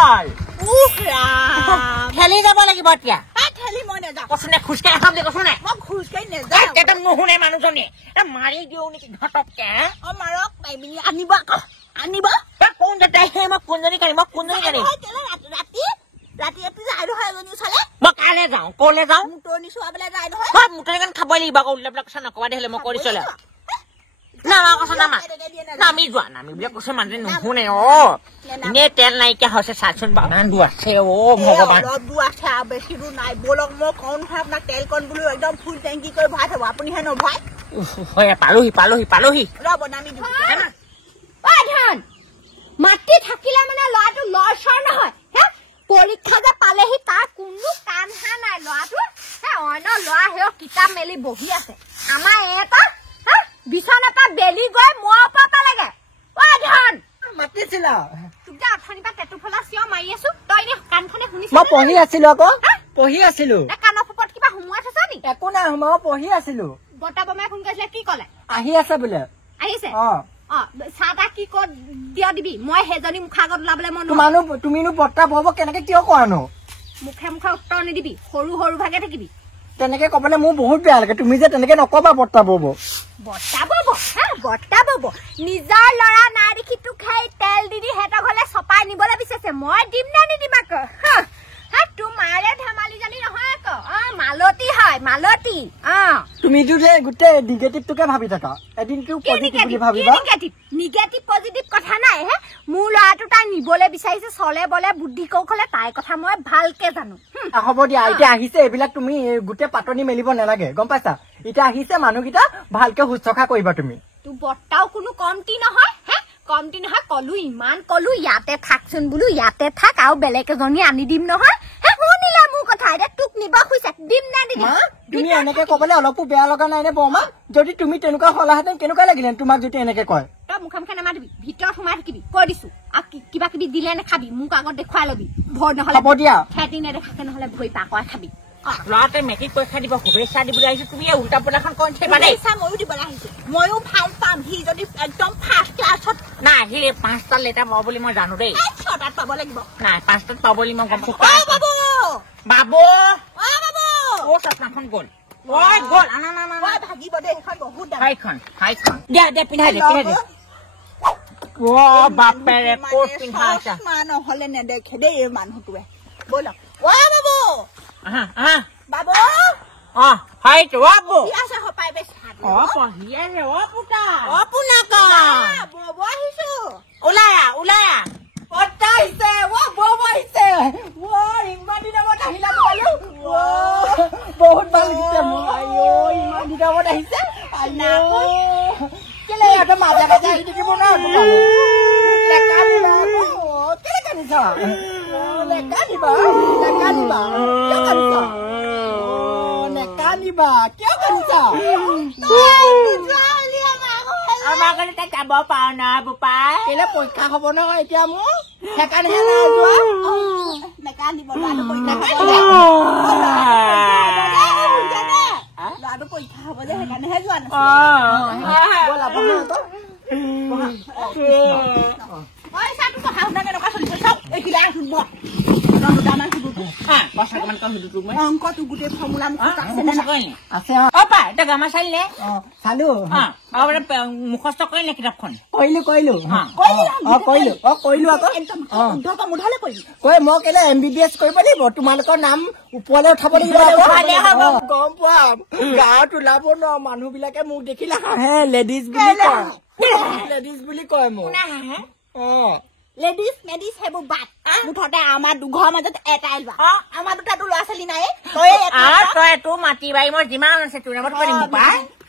হ'ল উখৰা খেলি যাব লাগিব এতিয়া ঠেলি মই নাযাওঁ কচোনে খোজকাঢ়ি খাম দে কচোনে মই খোজকাঢ়ি নাযাওঁ একদম নুশুনে মানুহজনী মাৰি দিওঁ নেকি ঘটককে মাৰক পাৰিবি আনিব আকৌ আনিব কোন তাই সেই মই কোনজনী কাঢ়িম ৰাতি ৰাতি ৰাতি যায় নহয় এজনী ওচৰলে মই কাইলৈ যাওঁ কলে যাওঁ মুতনি চোৱাবলৈ যায় নহয় মুতনি কাৰণ খাবই লাগিব আকৌ উল্লাবিলাক কথা নকবা দে হ'লে মই কৰিছিলে নামা কথা নামা নামি যোৱা নামি বুলি কৈছে মানুহে নুশুনে এনে তেল নাইকিয়া হৈছে চাচোন বাৰু ইমান দূৰ আছে ভগৱান অলপ দূৰ আছে আৰু বেছি দূৰ নাই বলক মই কওঁ নহয় আপোনাক তেল কণ বোলো একদম ফুল টেংকি কৰি ভৰাই থব আপুনিহে নভৰাই হয় পালোহি ৰ'ব নামি দিওঁ ধান মাটি থাকিলে মানে ল'ৰাটো লৰচৰ নহয় হে পৰীক্ষা যে পালেহি তাৰ কোনো কাম হা নাই ল'ৰাটো হে অন্য ল'ৰা হেও কিতাপ মেলি বহি আছে আমাৰ এটা বিছনাৰ পৰা বেলি গৈ মোৰ ওপৰত লাগে ধান মাতিছিল তোক যে অথনিৰ পৰা পেটু ফলা চিঞৰ মাৰি আছো তই এনে কাণখনে শুনিছ মই পঢ়ি আছিলো আকৌ পঢ়ি আছিলো কাণৰ ফুপত কিবা সোমোৱাই থৈছ নি একো নাই মই পঢ়ি আছিলো বৰ্তা বমাই ফোন কৰিছিলে কি ক'লে আহি আছে বোলে আহিছে অ চাহ তাহ কি ক'ত দিয়া দিবি মই সেইজনী মুখৰ আগত ওলাবলৈ মন তুমিনো বৰ্তা বব কেনেকে কিয় কৰানো মুখে উত্তৰ নিদিবি সৰু সৰু ভাগে থাকিবি তেনেকে কবলে মোৰ বহুত বেয়া লাগে তুমি যে তেনেকে নকবা বৰ্তা বব বৰ্তা বব নিজৰ ল'ৰা নাই দেখি তোক খাই তেল দি সিহঁতক হলে চপাই নিবলৈ বিচাৰিছে মই দিম নে নিদিম আকৌ তোৰ মাৰে ধেমালি জানি নহয় আকৌ মালতী হয় মালতী তুমিতো যে গোটেই নিগেটিভটোকে ভাবি থাকা এদিনটো পজিটিভ বুলি ভাবিবা নিগেটিভ পজিটিভ কথা নাই হে মোৰ ল'ৰাটো তাই নিবলৈ বিচাৰিছে চলে বলে বুদ্ধি কৌশলে তাইৰ কথা মই ভালকে জানো হ'ব দিয়া এতিয়া আহিছে এইবিলাক তুমি গোটেই পাতনি মেলিব নালাগে গম পাইছা এতিয়া আহিছে মানুহকেইটা ভালকে শুশ্ৰূষা কৰিবা তুমি তোৰ বৰ্তাও কোনো কমটি নহয় কমটি নহয় কলো ইমান কলো ইয়াতে থাকচোন বোলো ইয়াতে থাক আৰু বেলেগ এজনী আনি দিম নহয় শুনিলা মোৰ কথা এতিয়া তোক নিব খুজিছে দিম নে দিম তুমি এনেকে কবলে অলপো বেয়া লগা নাই নে বৰমা যদি তুমি তেনেকুৱা হলাহেঁতেন কেনেকুৱা লাগিলেন তোমাক যদি এনেকে কয় তই মুখে মুখে নামাতিবি ভিতৰত সোমাই থাকিবি কৈ দিছো আৰু কিবা কিবি দিলে নেখাবি মোক আগত দেখুৱাই লবি ভৰ নহলে হ'ব দিয়া খেতি নেদেখাকে নহলে ভৰি পাকৰাই খাবি ল'ৰাটোৱে মেট্ৰিক পৰীক্ষা দিব শুভেচ্ছা দিবলৈ আহিছো তুমি উল্টা পুল্টাখন কৈ থবা দেই ময়ো দিবলৈ আহিছো ময়ো ভাল পাম সি যদি একদম ফাৰ্ষ্ট ক্লাছত নাই সি 5টা লেটাৰ পাব বুলি মই জানো দেই 6টাত পাব লাগিব নাই 5টাত পাব বুলি মই গম বাবু বাবু চচমাখন গ'ল গ'ল ভাগিব দেই সেইখন বহুত ঠাইখন দে পিন্ধাই দে বাপেৰে ক'ত পিন্ধা আছে নহলে নেদেখে দেই এই মানুহটোৱে বলক বাবু হয়তো বাবু আছে সপাই বেছি পঢ়ি আছে পুতা পুনাকা বব আহিছো ওলাই বৰ্তা আহিছে বব আহিছে ইমান দিনৰ মূৰত আহিলা বহুত ভাল লাগিছে মোৰ ইমান দিনৰ মূৰত আহিছে কেলে ইহঁতে মাজে মাজে আহি থাকিব নেকানিবা কিয় কান্দিছা আমাৰ কাৰণে তাই যাব পাৰ না বোপা কেলে পৰীক্ষা হ'ব নহয় এতিয়া মোৰ সেইকাৰণেহে নাই যোৱা নেকান্দিব ল'ৰাটো পৰীক্ষা হ'ব যে সেইকাৰণেহে যোৱা অংকটো গোটেই ফৰ্মুলা আছে এতিয়া গামা চালিলে চালো মুখস্থ কৰিলে কিতাপখন কৰিলো আকৌ মই কেলে MBBS কৰিব লাগিব তোমালোকৰ নাম ওপৰলৈ উঠাব লাগিব গম পাম গাঁৱত ওলাব ন মানুহ বিলাকে মোক দেখিলে হাঁহে লেডিজ বুলি কয় মোক লেডিজ সেইবোৰ বাট মুঠতে আমাৰ দুঘৰ মাজত এটাই লোৱা আমাৰ দুটাতো ল'ৰা ছোৱালী নাই তই তোৰ মাটি বাৰী মই যিমান আছে তোৰ নামত কৰিম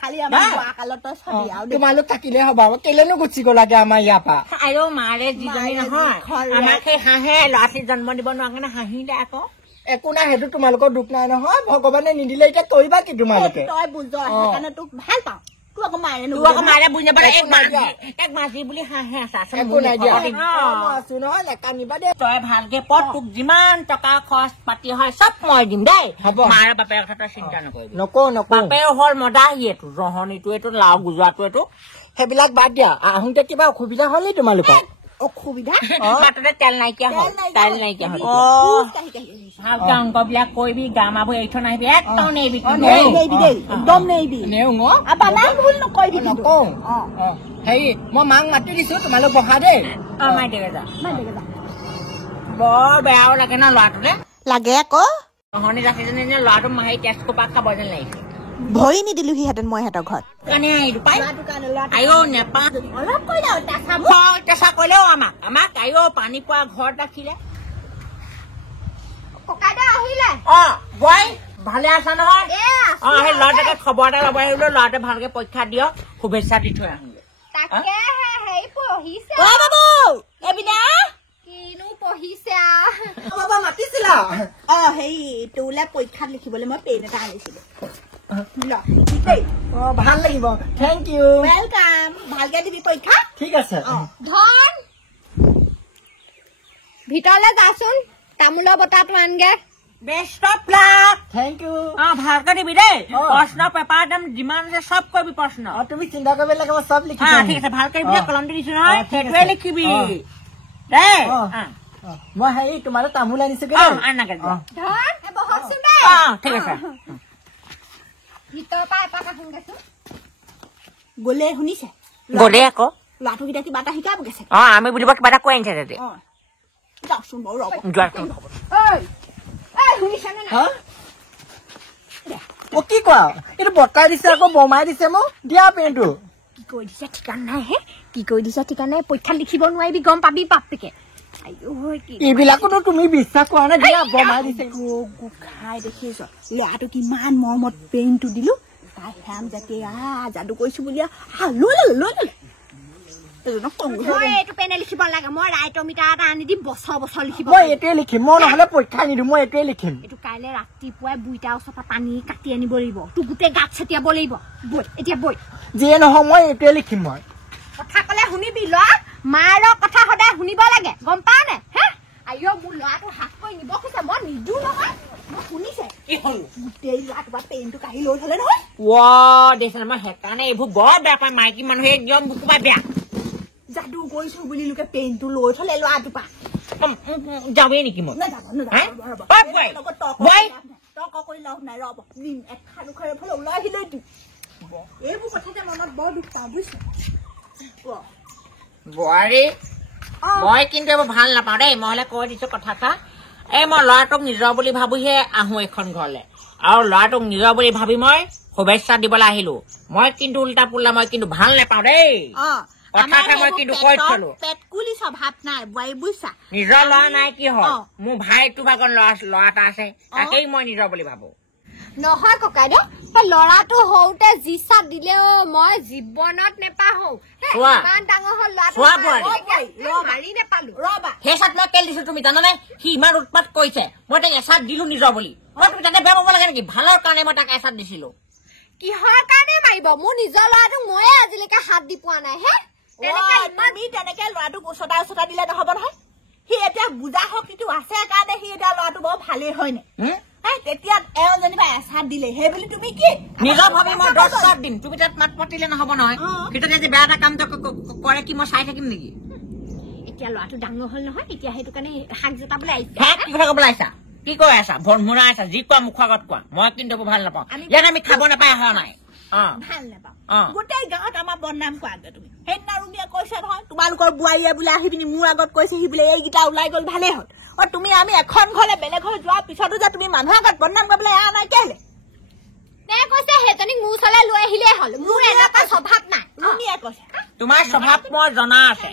খালি আমাৰ কালত চাবি আৰু তোমালোক থাকিলে হ'ব কেলেনো গুচি গ'লাগে আমাৰ ইয়াৰ পৰা আৰু মাৰে যিজনী নহয় আমাক সেই হাঁহে ল'ৰা ছোৱালী জন্ম দিব নোৱাৰা কাৰণে হাঁহি দে আকৌ একো নাই সেইটো তোমালোকৰ দুখ নাই নহয় ভগৱানে নিদিলে এতিয়া কৰিবা কি তোমালোকে তই বুজ সেইকাৰণে তোক ভাল পাওঁ তোক আকৌ মাৰে বুজি নাপালে এক মাজি বুলি হাঁহে আছে নহয় নেকানিবা দে তই ভালকে পঢ় তোক যিমান টকা খৰচ পাতি হয় চব মই দিম দেই মাৰে বাপেৰ কথা তই চিন্তা নকৰিবি নকওঁ বাপেৰ হ'ল মদাহী এইটো ৰহনীটো এইটো লাও গুজৰাটো এইটো সেইবিলাক বাদ দিয়া আহোঁতে কিবা অসুবিধা হ'ল নি তোমালোকৰ অসুবিধা বাটতে তেল নাইকিয়া হ'ল তেল নাইকিয়া হ'ল ভালকে অংকবিলাক কৰিবি গামাবোৰ এৰি থৈ নাহিবি একদম নেৰিবি একদম নেৰিবি বাবা ভুল নকৰিবি নকওঁ হেৰি মই মাক মাতি দিছো তোমালোক বহা দেই মাই দেগে যা বৰ বেয়াও লাগে ন ল'ৰাটোলে লাগে আকৌ নহনি ৰাখিজনী ল'ৰাটো মাৰি তেজ কোপা খাব যেন লাগিছে ভৰি নিদিলো সিহঁতেন মই সিহঁতৰ ঘৰত কাৰণে আহিলো পাই আইও নেপা অলপ কৈ যাওঁ কেঁচা কৰিলেও আমাক আইও পানী পোৱা ঘৰত ৰাখিলে ককাইদেউ আহিলে বই ভালে আছা নহয় সেই ল'ৰাটোকে খবৰ এটা ল'ব আহিলো ল'ৰাটোৱে ভালকে পৰীক্ষা দিয়ক শুভেচ্ছা দি থৈ আহোঁ তাকে হেৰি পঢ়িছে বাবু এবিনা কিনো পঢ়িছে বাবা মাতিছিলা হেৰি তোলে পৰীক্ষাত লিখিবলৈ মই পেন এটা আনিছিলো ভাল লাগিব থেংক ইউ ৱেলকাম ভালকে দিবি পৰীক্ষা ঠিক আছে ধন ভিতৰলৈ যাচোন তামোলৰ বটাটো আনগে best of luck thank you ভালকে দিবি দেই প্ৰশ্ন পেপাৰ একদম যিমান আছে চব কৰিবি প্ৰশ্ন তুমি চিন্তা কৰিব লাগে মই চব লিখি ঠিক আছে ভালকে দিবি কলম দি দিছো নহয় সেইটোৱে লিখিবি দেই মই হেৰি তোমালৈ তামোল আনিছো আনাকে ধন বহকচোন দে ঠিক আছে ভিতৰৰ পৰা এপাক আহোগেচোন গলে শুনিছে গ'লে আকৌ ল'ৰাটোকেইটা কিবা এটা শিকাব গৈছে আমি বুলিব কিবা এটা কৈ আনিছে তাতে যাওকচোন বাৰু ৰ'ব শুনিছানে মোক কি কোৱা এইটো বৰ্তাই দিছে আকৌ বমাই দিছে মোক দিয়া পেনটো কি কৈ দিছে ঠিকান নাই হে কি কৈ দিছে ঠিকান নাই পৰীক্ষা লিখিব নোৱাৰিবি গম পাবি বাপেকে এইবিলাকতো তুমি বিশ্বাস কৰা নাই দিয়া বমাই দিছে খাই দেখিছ ল'ৰাটো কিমান মৰমত পেইনটো দিলো তাই হেম যাতে যাদু কৰিছো বুলি লৈ ললে এইটো পেনে লিখিব লাগে মই ৰাইটৰ মিটাৰ এটা আনি দিম বছৰ বছৰ লিখিব মই এইটোৱে লিখিম মই নহলে পৰীক্ষা নিদিওঁ মই এইটোৱে লিখিম এইটো কাইলে ৰাতিপুৱাই বুইটাৰ ওচৰৰ পৰা পানী কাটি আনিব লাগিব তোৰ গোটেই গাত ছটিয়াব লাগিব বৈ এতিয়া বৈ যিয়ে নহয় মই এইটোৱে লিখিম মই কথা কলে শুনিবি ল'ৰা মাৰ কথা সদায় শুনিব লাগে গম পাৱ নে হে আইঅ মোৰ ল'ৰাটো হাত কৰি নিব কৈছে মই নিদো নহয় মই শুনিছে কি হ'ল গোটেই ল'ৰাটোৰ পেইনটো কাঢ়ি লৈ থলে নহয় দেখিছে মই সেইকাৰণে এইবোৰ বৰ বেয়া পায় মাইকী মানুহে একদম বুকুবা বেয়া যাদু কৰিছো বুলি লোকে পেইনটো লৈ থলে ল'ৰাটোৰ পৰা যাওঁৱেই নেকি মই তক কৰি লাভ নাই ৰব দিম এখাৰ দুখাৰৰ ফালে ওলাই আহিলে এইবোৰ কথা যে মনত বৰ দুখ পাওঁ বুজিছ বোৱাৰী মই কিন্তু এইবোৰ ভাল নাপাওঁ দেই মই হলে কৈ দিছো কথা এই মই ল'ৰাটোক নিজৰ বুলি ভাবিহে আহো এইখন ঘৰলে আৰু ল'ৰাটোক নিজৰ বুলি ভাবি মই শুভেচ্ছা দিবলৈ আহিলো মই কিন্তু উল্টা পুল্টা মই কিন্তু ভাল নাপাওঁ দেই মই কিন্তু কৈ থলো পেটকুলি স্বভাৱ নাই বোৱাৰী বুজিছা নিজৰ ল'ৰা নাই কি হ'ল মোৰ ভাইটো ভাগৰ ল'ৰা এটা আছে তাকেই মই নিজৰ বুলি ভাবো নহয় ককাইদেউ ল'ৰাটো হওঁতে যি চাপ দিলেও মই জীৱনত নেপাহৰো ইমান ডাঙৰ হ'ল ল'ৰাটো নেপালো ৰবা সেই চাত মই তেল দিছো তুমি জানানে সি ইমান উৎপাত কৰিছে মই তাক এচাত দিলো নিজৰ বুলি তুমি তাতে বেয়া পাব লাগে নেকি ভালৰ কাৰণে মই তাক এচাত দিছিলো কিহৰ কাৰণে মাৰিব মোৰ নিজৰ ল'ৰাটোক ময়ে আজিলৈকে হাত দি পোৱা নাই হে তেনেকে ল'ৰাটোক ওচটা দিলে নহব নহয় সি এতিয়া বুজা শক্তিটো আছে কাৰণে সি এতিয়া ল'ৰাটো বৰ ভালেই হয় নে তেতিয়া এওঁ যেনিবা এচাত দিলে সেই বুলি তুমি কি নিজৰ ভাবি মই 10 চাত দিম তুমি তাত মাত পাতিলে নহব নহয় কিন্তু যে বেয়া এটা কাম কৰে কি মই চাই থাকিম নেকি এতিয়া ল'ৰাটো ডাঙৰ হ'ল নহয় এতিয়া সেইটো কাৰণে শাক জোটাবলৈ আহিছে কি কথা কবলৈ আহিছা কি কৈ আছা ভনমুৰা আছা যি কোৱা মুখৰ আগত কোৱা মই কিন্তু ভাল নাপাওঁ ইয়াত আমি খাব নাপাই অহা নাই ভাল নাপাওঁ গোটেই গাঁৱত আমাৰ বদনাম কৰাগে তুমি সেইদিনা ৰুমিয়ে কৈছে নহয় তোমালোকৰ বোৱাৰীয়ে বোলে আহি পিনি মোৰ আগত কৈছে সি বোলে এইকেইটা ওলাই গ'ল ভালেই হ'ল তুমি আমি এখন ঘৰলে বেলেগ ঘৰ যোৱাৰ পিছতো যে তুমি মানুহৰ আগত বদনাম কৰিবলৈ এয়া নাই কেলে কৈছে সেইজনীক মোৰ ওচৰলৈ লৈ আহিলেই হ'ল মোৰ এনেকুৱা স্বভাৱ নাই ৰুমিয়ে কৈছে তোমাৰ স্বভাৱ মই জনা আছে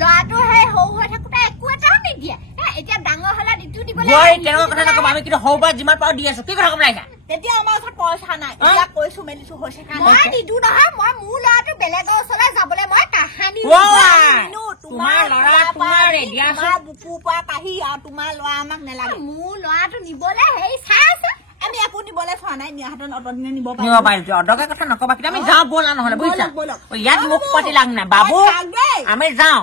ল'ৰাটো সেই সৰু হৈ থাকোতে একো এটাও নিদিয়ে এতিয়া ডাঙৰ হলে দিটো দিব কেনেকুৱা কথা নকব আমি কিন্তু সৰু পৰা যিমান পাৰো দি আছো কি কথা কবলৈ আহিছা তেতিয়া আমাৰ ওচৰত পইচা নাই এতিয়া কৈছো মেলিছো হৈছে মই নিদো নহয় মই মোৰ ল'ৰাটো বেলেগৰ ওচৰলৈ যাবলৈ মই কাহানি তোমাৰ ল'ৰা তোমাৰ বুকুৰ পৰা কাঢ়ি আৰু তোমাৰ ল'ৰা আমাক নেলাগে মোৰ ল'ৰাটো নিবলৈ সেই চাই আছে আমি একো নিবলৈ চোৱা নাই নিয়াহাতত অতদিনে নিব পাৰিছো অদৰকাৰ কথা নকবা কিন্তু আমি যাওঁ ব'লা নহলে বুজিছা ইয়াত মোক পাতি লাগ নাই বাবু আমি যাওঁ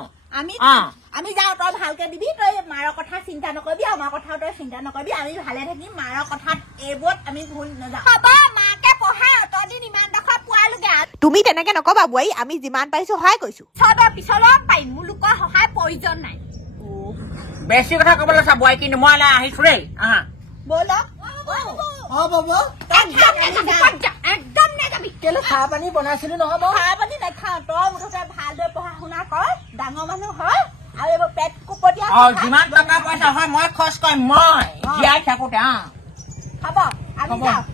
আমি যাওঁ তই ভালকে দিবি তই মাৰৰ কথা চিন্তা নকৰিবি আমাৰ কথাও তই চিন্তা নকৰিবি আমি ভালে থাকিম মাৰৰ কথাত এইবোৰত আমি ভুল নাযাওঁ হ'ব মাকে পঢ়া অতদিন ইমান ডোখৰ পোৱালোগে তুমি তেনেকে নকবা বোৱাৰী আমি যিমান পাৰিছো সহায় কৰিছো চবৰ পিছলৈ পাৰিম মোৰ লোকৰ সহায় প্ৰয়োজন নাই বেছি কথা ক'বলৈ চা বোৱাৰী কিন্তু মই আহিছো দেই ব'লা একদম নাযাবি কেলে চাহ পানী বনাইছিলো নহব চাহ পানী নাখাওঁ তই মুঠতে ভালদৰে পঢ়া শুনা কৰ ডাঙৰ মানুহ হয় আৰু এইবোৰ পেট কুপতীয়া যিমান টকা পইচা হয় মই খৰচ কৰিম মই জীয়াই থাকোতে হ'ব আমি যাওঁ